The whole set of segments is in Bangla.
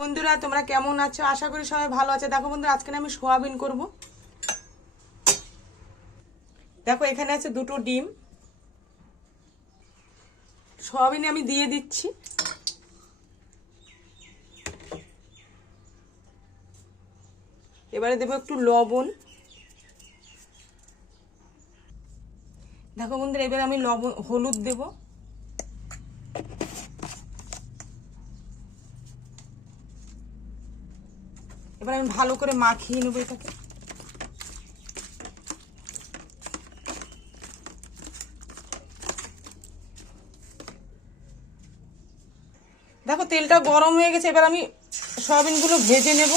বন্ধুরা তোমরা কেমন আছো? আশা করি সবাই ভালো আছে। দেখো বন্ধুরা, আজকে আমি সোয়াবিন করব। দেখো এখানে আছে দুটো ডিম, সোয়াবিনে আমি দিয়ে দিচ্ছি। এবারে দেবো একটু লবণ। দেখো বন্ধুরা, এবারে আমি হলুদ দেব। এবার আমি ভালো করে মাখিয়ে নেবো এটাকে। দেখো তেলটা গরম হয়ে গেছে, এবার আমি সয়াবিনগুলো ভেজে নেব।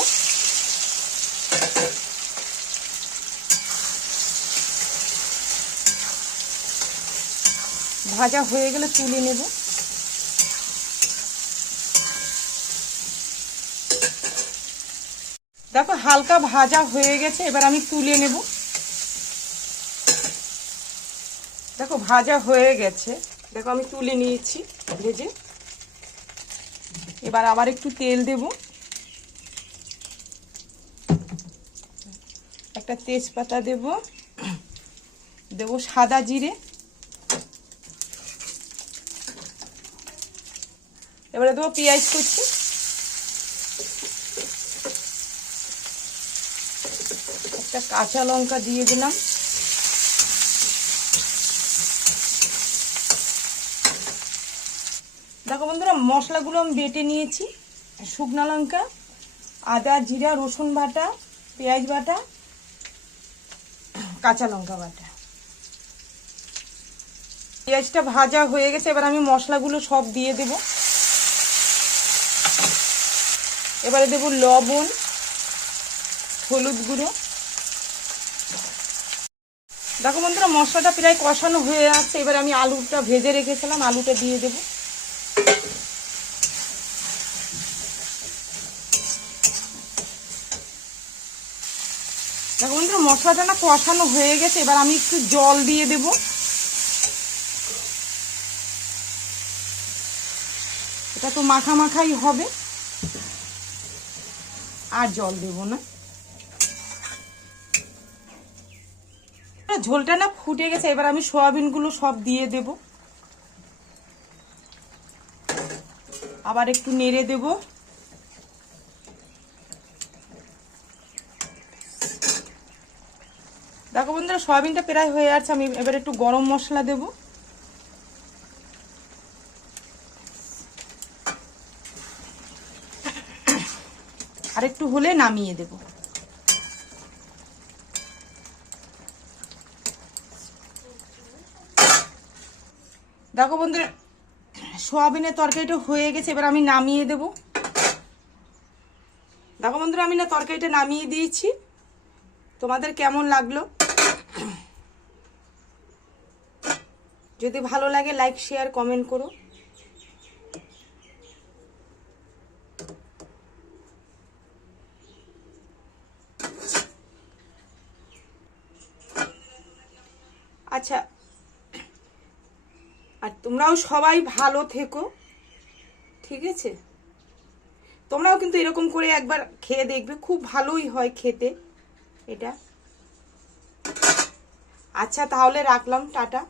ভাজা হয়ে গেলে তুলে নেব। দেখো হালকা ভাজা হয়ে গেছে, এবার আমি তুলে নেব। দেখো ভাজা হয়ে গেছে, দেখো আমি তুলে নিয়েছি ভেজে। এবার আবার একটু তেল দেব, একটা তেজপাতা দেব, দেব সাদা জিরে, এবারে দেবো পেঁয়াজ কুচি, একটা কাঁচা লঙ্কা দিয়ে দিলাম। দেখো বন্ধুরা, মশলাগুলো আমি বেটে নিয়েছি। শুকনো লঙ্কা, আদা জিরা রসুন বাটা, পেঁয়াজ বাটা, কাঁচা লঙ্কা বাটা। পেঁয়াজটা ভাজা হয়ে গেছে, এবার আমি মশলাগুলো সব দিয়ে দেব। এবারে দেব লবণ, হলুদ গুঁড়ো। দেখো বন্ধুরা, মশলাটা প্রায় কষানো হয়ে আসছে, এবার আমি আলুটা ভেজে রেখেছিলাম, আলুটা দিয়ে দেব। দেখো বন্ধুরা, মশলাটা না কষানো হয়ে গেছে, এবার আমি একটু জল দিয়ে দেব। এটা তো মাখা মাখাই হবে, আর জল দেব না। ঝোলটা না ফুটে গেছে, এবার আমি সয়াবিনগুলো সব দিয়ে দেব। আবার একটু নেড়ে দেব। দেখো বন্ধুরা, সয়াবিনটা প্রায় হয়ে আছে, আমি এবার একটু গরম মশলা দেব। আর একটু হলে নামিয়ে দেব। দেখো বন্ধুরা, সোয়াবিনের তরকারিটা হয়ে গেছে, এবার আমি নামিয়ে দেব। দেখো বন্ধুরা, আমি না তরকারিটা নামিয়ে দিয়েছি। তোমাদের কেমন লাগলো? যদি ভালো লাগে লাইক শেয়ার কমেন্ট করো। আচ্ছা, আর তোমরাও সবাই ভালো থেকো, ঠিক আছে? তোমরাও কিন্তু এরকম করে একবার খেয়ে দেখবে, খুব ভালোই হয় খেতে এটা। আচ্ছা তাহলে রাখলাম, টাটা।